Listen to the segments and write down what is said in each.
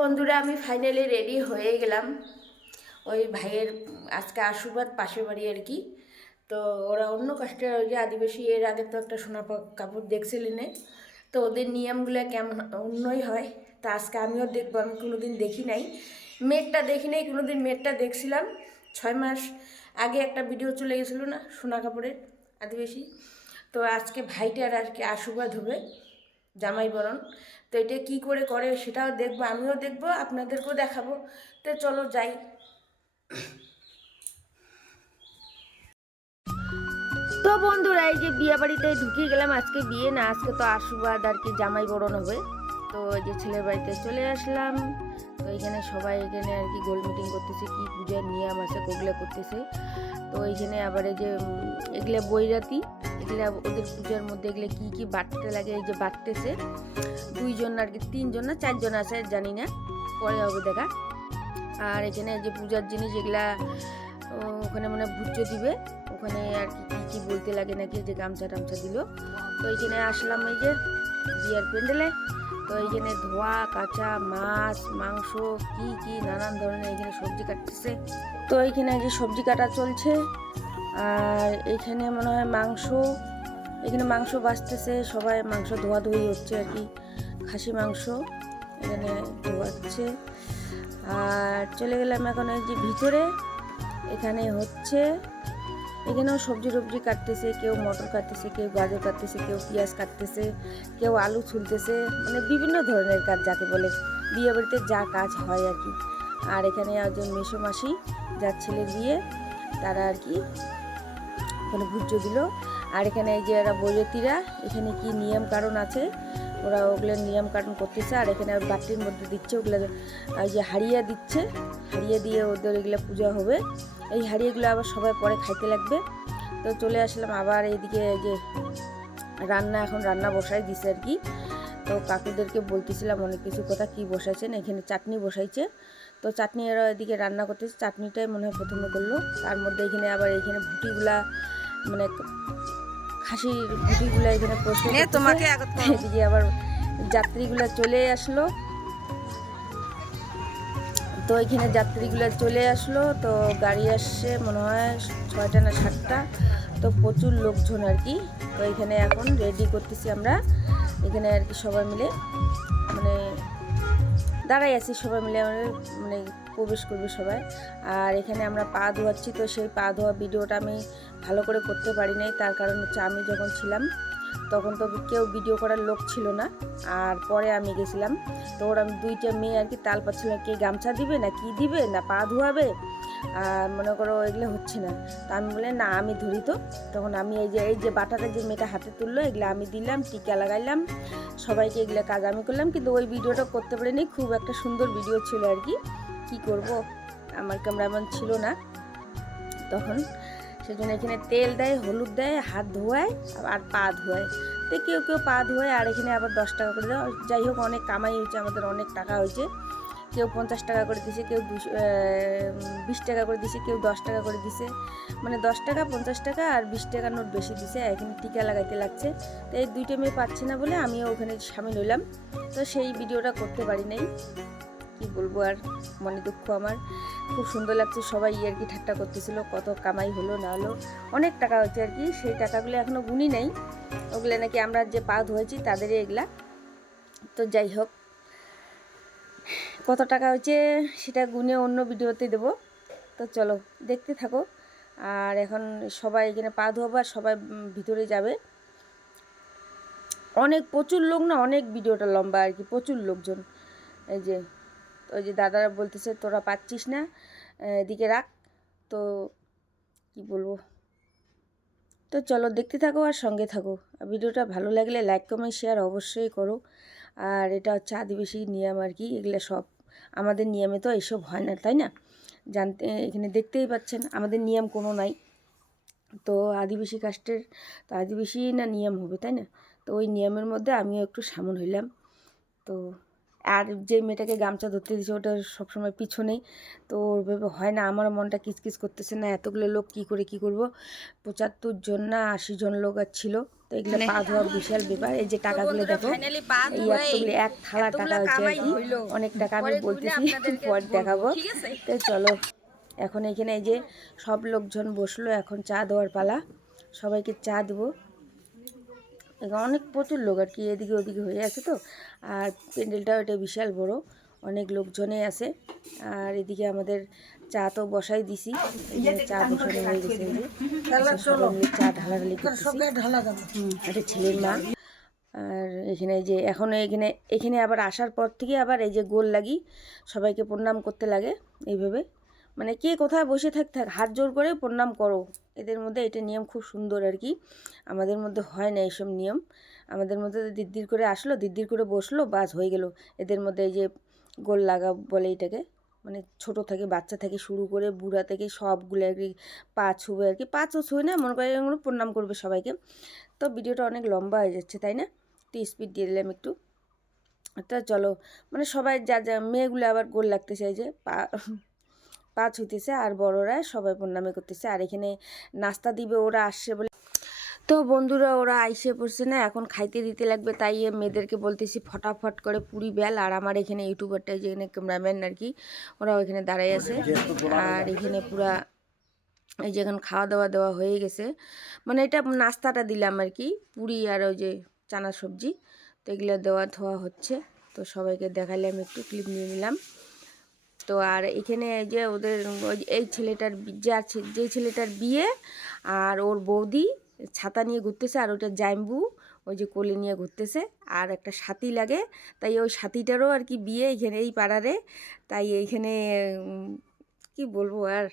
বন্ধুরা, আমি finally ready হয়ে গেলাম। ওই ভাইয়ের আজকে আশীর্বাদ পাশের বাড়ি আর কি। তো ওরা অন্য কাস্টের ওই যে আদিবাসী, এর আগে তো একটা সোনা কাপড় দেখছিলেন তো ওদের নিয়মগুলো কেমন, অন্যই হয়। তা আজকে আমিও দেখব, আমি কোনোদিন দেখি নাই। মেয়েরটা দেখি নাই, কোনোদিন মেয়েরটা দেখছিলাম। ছয় মাস আগে একটা ভিডিও চলে গেছিল না, সোনা কাপড়ের আদিবাসী? তো আজকে ভাইটার আর কি আশীর্বাদ হবে, জামাই বরণ। তো এটা কি করে করে সেটাও দেখব, আমিও দেখব, আপনাদেরকেও দেখাবো। তো চলো যাই। তো বন্ধুরা, এই যে বিয়ে বাড়িতে ঢুকে গেলাম, আজকে বিয়ে না, আজকে তো আশীর্বাদ আর কি জামাই বরণ হবে। তো এই যে ছেলের বাড়িতে চলে আসলাম। তো এখানে সবাই এখানে আর কি গোল মিটিং করতেছে, কি পূজার নিয়ম আছে, ওগুলো করতেছে। তো এইখানে আবার এই যে এগুলা বৈরাতি। এগুলা ওদের পূজার মধ্যে এগুলো কি কি বাটতে লাগে, এই যে বাটতেছে দুইজন আর কি, তিনজন না চারজন আছে, জানি না। পরে হবে দেখা। আর এখানে যে পূজার জিনিস, এগুলা ওখানে মানে ভুজ্য দিবে। ওখানে আর কি কি কি বলতে লাগে নাকি, যে গামছা টামছা দিল। তো এইখানে আসলাম এই যে বিয়ার প্যান্ডেলে। তো এইখানে ধোয়া, কাঁচা, মাছ, মাংস, কি কি, নানান ধরনের এখানে সবজি কাটতেছে। তো এইখানে যে সবজি কাটা চলছে। আর এখানে মনে হয় মাংস, এখানে মাংস বাঁচতেছে, সবাই মাংস ধোয়াধুয়ি হচ্ছে আর কি। খাসি মাংস এখানে ধোয়াচ্ছে। আর চলে গেলাম এখন এই যে ভিতরে, এখানে হচ্ছে, এখানেও সবজি টবজি কাটতেছে, কেউ মটর কাটতেছে, কেউ গাজর কাটতেছে, কেউ পেঁয়াজ কাটতেছে, কেউ আলু ছুলতেছে মানে বিভিন্ন ধরনের কাজ যাকে বলে। বিয়ে বাড়িতে যা কাজ হয় আর কি। আর এখানে একজন মেসো মাসি ছেলের বিয়ে, তারা আর কি ওখানে ভুজ্য দিল। আর এখানে এই যে এরা বৈরতিরা এখানে কি নিয়ম কারণ আছে? ওরা ওগুলো নিয়ম কারণ করতেছে, আর এখানে বাটির মধ্যে দিচ্ছে, ওগুলো এই যে হাড়িয়া দিচ্ছে। হাড়িয়ে দিয়ে ওদের এগুলো পূজা হবে। এই হাড়িয়েগুলো আবার সবাই পরে খাইতে লাগবে। তো চলে আসলাম আবার এইদিকে এই যে রান্না, এখন রান্না বসাই দিছে আর কি। তো কাকুদেরকে বলতেছিলাম অনেক কিছু কথা, কি বসাইছেন? এখানে চাটনি বসাইছে। তো চাটনি এরা এদিকে রান্না করতেছে। চাটনিটাই মনে হয় প্রথমে করল। তার মধ্যে এখানে আবার এখানে ভুটিগুলা মানে খাসির ভুটিগুলা এখানে প্রশ্ন তোমাকে এদিকে আবার যাত্রীগুলা চলে আসলো। তো এখানে যাত্রীগুলো চলে আসলো। তো গাড়ি আসছে মনে হয় ছয়টা না সাতটা। তো প্রচুর লোকজন আর কি। তো এখানে এখন রেডি করতেছি আমরা। এখানে আর কি সবাই মিলে। মানে দাঁড়াই আছি সবাই মিলে আমাদের মানে প্রবেশ করবে সবাই। আর এখানে আমরা পা ধোয়াচ্ছি, তো সেই পা ধোয়া ভিডিওটা আমি ভালো করে করতে পারি নাই। তার কারণ হচ্ছে আমি যখন ছিলাম, তখন তো কেউ ভিডিও করার লোক ছিল না। আর পরে আমি গেছিলাম তো ওরা দুইটা মেয়ে আর কি তাল পাচ্ছিল কে গামছা দিবে না কি দিবে না পা ধোয়াবে? আর মনে করো এগুলো হচ্ছে না। তা আমি বলে না, আমি ধরি তো। তখন আমি এই যে এই যে বাটাটা যে মেয়েটা হাতে তুললো, এগুলো আমি দিলাম, টিকা লাগাইলাম। সবাইকে এগুলো কাজ আমি করলাম, কিন্তু ওই ভিডিওটা করতে পারিনি। খুব একটা সুন্দর ভিডিও ছিল আর কি। কি করব? আমার ক্যামেরাম্যান ছিল না। তখন সেজন্য এখানে তেল দেয়, হলুদ দেয়, হাত ধোয়ায়, আর পা ধোয়ায়। তো কেউ কেউ পা ধোয়ায়, আর এখানে আবার দশ টাকা করে দেয় যাই হোক, অনেক কামাই হয়েছে, আমাদের অনেক টাকা হয়েছে। কেউ পঞ্চাশ টাকা করে দিছে, কেউ বিশ টাকা করে দিছে, কেউ দশ টাকা করে দিছে। মানে দশ টাকা, পঞ্চাশ টাকা আর বিশ টাকার নোট বেশি দিছে, এখানে টিকা লাগাইতে লাগছে। তো এই দুইটা মেয়ে পাচ্ছি না বলে আমিও ওখানে সামিল হইলাম। তো সেই ভিডিওটা করতে পারি নাই। কি বলব আর, মনে দুঃখ আমার। খুব সুন্দর লাগছে, সবাই আর কি ঠাট্টা করতেছিল, কত কামাই হলো, না হলো। অনেক টাকা হচ্ছে আর কি, সেই টাকাগুলো এখনও গুনি নেই। ওগুলো নাকি আমরা যে পা ধুয়েছি তাদেরই এগুলা। তো যাই হোক। কত টাকা হয়েছে সেটা গুনে অন্য ভিডিওতে দেবো। তো চলো দেখতে থাকো। আর এখন সবাই এখানে পা আর সবাই ভিতরে যাবে। অনেক প্রচুর লোক না, অনেক ভিডিওটা লম্বা আর কি, প্রচুর লোকজন। এই যে, ওই যে দাদারা বলতেছে, তোরা পাচ্ছিস না, এদিকে রাখ। তো কি বলব? তো চলো দেখতে থাকো আর সঙ্গে থাকো। ভিডিওটা ভালো লাগলে লাইক কমেন্ট শেয়ার অবশ্যই করো। আর এটা হচ্ছে আদিবাসী নিয়ম আর কি, এগুলো সব আমাদের নিয়মে তো এসব হয় না, তাই না? জানতে, এখানে দেখতেই পাচ্ছেন, আমাদের নিয়ম কোনো নাই। তো আদিবাসী কাস্টের, তো আদিবাসী না নিয়ম হবে, তাই না? তো ওই নিয়মের মধ্যে আমিও একটু সামন হইলাম। তো আর যে মেয়েটাকে গামছা ধরতে দিয়েছে ওটা সবসময় পিছনেই। তো ওইভাবে হয় না আমার মনটা কিচকিচ করতেছে না এতগুলো লোক কি করে কি করব? পঁচাত্তর জন না আশি জন লোক আর ছিল। তো এগুলো পা ধোয়া বিশাল ব্যাপার এই যে টাকাগুলো দেখো। এই এতগুলো এক থালা টাকা কি। অনেক টাকা আমি বলতেছি পর দেখাবো। তো চলো এখন এখানে এই যে সব লোকজন বসল এখন চা দেওয়ার পালা। সবাইকে চা দেবো। অনেক প্রচুর লোক আর কি এদিকে ওদিকে হয়ে আছে তো। আর প্যান্ডেলটাও এটা বিশাল বড় অনেক লোকজনে আছে। আর এদিকে আমাদের চা তো বসাই দিছি চা বসানো হয়ে গেছে চা ঢালাঢালি এটা ছেলের মা। আর এখানে যে এখন এখানে এখানে আবার আসার পর থেকে আবার এই যে গোল লাগি সবাইকে প্রণাম করতে লাগে এইভাবে। মানে কে কোথায় বসে থাক থাক, হাত জোর করে প্রণাম করো। এদের মধ্যে এটা নিয়ম খুব সুন্দর আর কি। আমাদের মধ্যে হয় না এইসব নিয়ম। আমাদের মধ্যে তো দিদ্দির করে আসলো, দিদ্দির করে বসল, বাস হয়ে গেল। এদের মধ্যে এই যে গোল লাগা বলে এটাকে মানে ছোট থেকে, বাচ্চা থেকে শুরু করে বুড়া থেকে সবগুলো আর কি, পা ছুবে আর কি। পা তো ছুঁয়ে না, মনে করে এগুলো প্রণাম করবে সবাইকে। তো ভিডিওটা অনেক লম্বা হয়ে যাচ্ছে, তাই না? একটু স্পিড দিয়ে দিলাম একটু। তো চলো। মানে সবাই যা যা, মেয়েগুলো আবার গোল লাগতে চাই যে পা পা ছুঁতেছে আর বড়রা সবাই প্রণামে করতেছে। আর এখানে নাস্তা দিবে ওরা আসছে বলে। তো বন্ধুরা, ওরা আইসে পড়ছে না, এখন খাইতে দিতে লাগবে। তাই মেয়েদেরকে বলতেছি ফটাফট করে পুরি বেল। আর আমার এখানে ইউটিউবারটা যেখানে ক্যামেরাম্যান আর কি ওরা ওইখানে দাঁড়াই আছে। আর এখানে পুরা এই যে এখন খাওয়া দাওয়া দেওয়া হয়ে গেছে। মানে এটা নাস্তাটা দিলাম আর কি, পুরি আর ওই যে চানা সবজি। তো এগুলো দেওয়া ধোয়া হচ্ছে। তো সবাইকে দেখালাম একটু ক্লিপ নিয়ে নিলাম। তো আর এখানে এই যে ওদের এই ছেলেটার যার যে ছেলেটার বিয়ে আর ওর বৌদি ছাতা নিয়ে ঘুরতেছে আর ওটা জাইম্বু ওই যে কোলে নিয়ে ঘুরতেছে আর একটা সাথী লাগে। তাই ওই সাথীটারও আর কি বিয়ে এখানে এই পাড়ারে। তাই এইখানে কি বলব আর,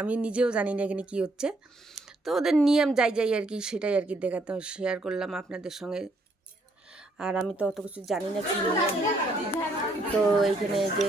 আমি নিজেও জানি না এখানে কি হচ্ছে। তো ওদের নিয়ম যাই যাই আর কি সেটাই আর কি দেখাতে শেয়ার করলাম আপনাদের সঙ্গে। আর আমি তো অত কিছু জানি না কি তো এইখানে যে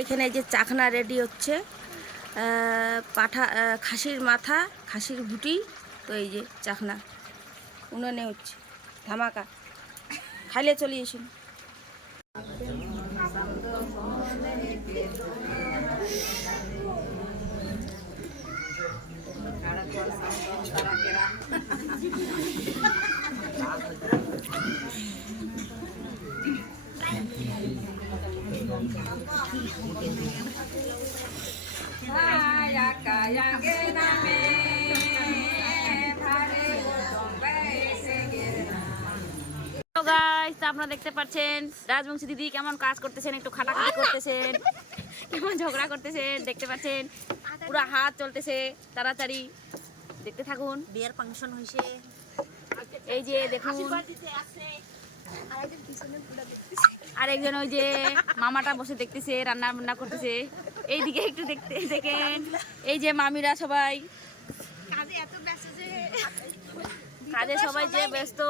এখানে যে চাখনা রেডি হচ্ছে পাঠা খাসির মাথা, খাসির ভুটি তো এই যে চাখনা। উনানে হচ্ছে, ধামাকা। খাইলে চলে এসুন আপনারা দেখতে পাচ্ছেন রাজবংশী দিদি কেমন কাজ করতেছেন, একটু খাটাখাটি করতেছেন, কেমন ঝগড়া করতেছেন, দেখতে পাচ্ছেন, পুরো হাত চলতেছে, তাড়াতাড়ি। দেখতে থাকুন। বিয়ের ফাংশন হয়েছে। এই যে দেখুন। আর একজন ওই যে মামাটা বসে দেখতেছে রান্না বান্না করতেছে। এইদিকে একটু দেখতে দেখেন। এই যে মামিরা সবাই। কাজে সবাই যে ব্যস্ত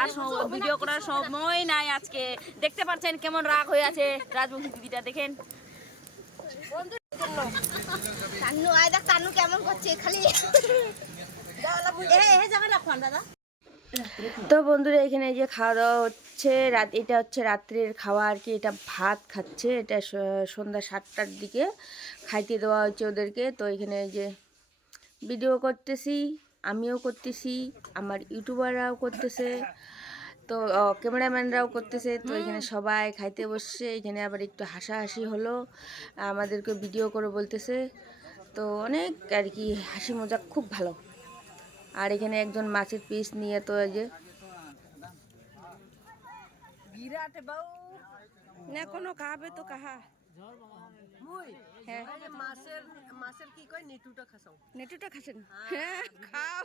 আর ভিডিও করার সময় নাই। আজকে। দেখতে পাচ্ছেন কেমন রাগ হয়ে আছে রাজবংশী দিদিটা দেখেন। আয় দেখ কেমন করছে খালি তো বন্ধুরা এখানে এই যে খাওয়া দাওয়া হচ্ছে রাত এটা হচ্ছে রাত্রের খাওয়া আর কি এটা ভাত খাচ্ছে এটা সন্ধ্যা সাতটার দিকে খাইতে দেওয়া হচ্ছে ওদেরকে। তো এখানে এই যে ভিডিও করতেছি আমিও করতেছি আমার ইউটিউবাররাও করতেছে তো ক্যামেরাম্যানরাও করতেছে তো এখানে সবাই খাইতে বসছে এখানে আবার একটু হাসাহাসি হলো আমাদেরকে ভিডিও করে বলতেছে তো অনেক আর কি হাসি মজা খুব ভালো। আর এখানে একজন মাছের পিস নিয়ে তো এই যে না কোনো খাবে তো কাহা? হ্যাঁ। মাছের মাছের কি কয়? নেটুটা খাসাও। নেটুটা খাচ্ছেন হ্যাঁ খাও।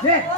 সেইগুলো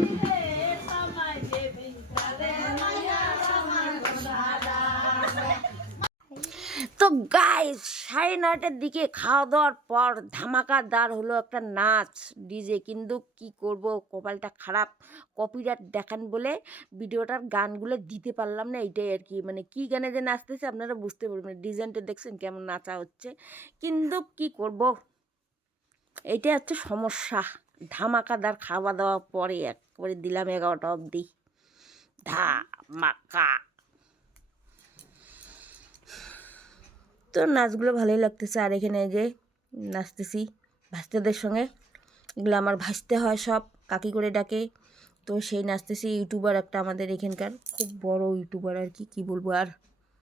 গাইস সাড়ে নয়টার দিকে খাওয়া দাওয়ার পর ধামাকাদার হলো একটা নাচ ডিজে কিন্তু কি করব? কপালটা খারাপ। কপিরাইট দেখান বলে ভিডিওটার গানগুলো দিতে পারলাম না, এইটাই আর কি। মানে কি গানে যে নাচতেছে আপনারা বুঝতে পারবেন ডিজাইনটা দেখছেন কেমন নাচা হচ্ছে। কিন্তু কি করব? এটা হচ্ছে সমস্যা। ধামাকাদার খাওয়া দাওয়া পরে একবারে দিলাম এগারোটা অবধি। ধামাকা। তো নাচগুলো ভালোই লাগতেছে। আর এখানে যে নাচতেছি ভাস্তাদের সঙ্গে। এগুলো আমার ভাসতে হয় সব, কাকি করে ডাকে। তো সেই নাচতেছি ইউটিউবার একটা আমাদের এখানকার, খুব বড় ইউটিউবার আর কি, কী বলব আর?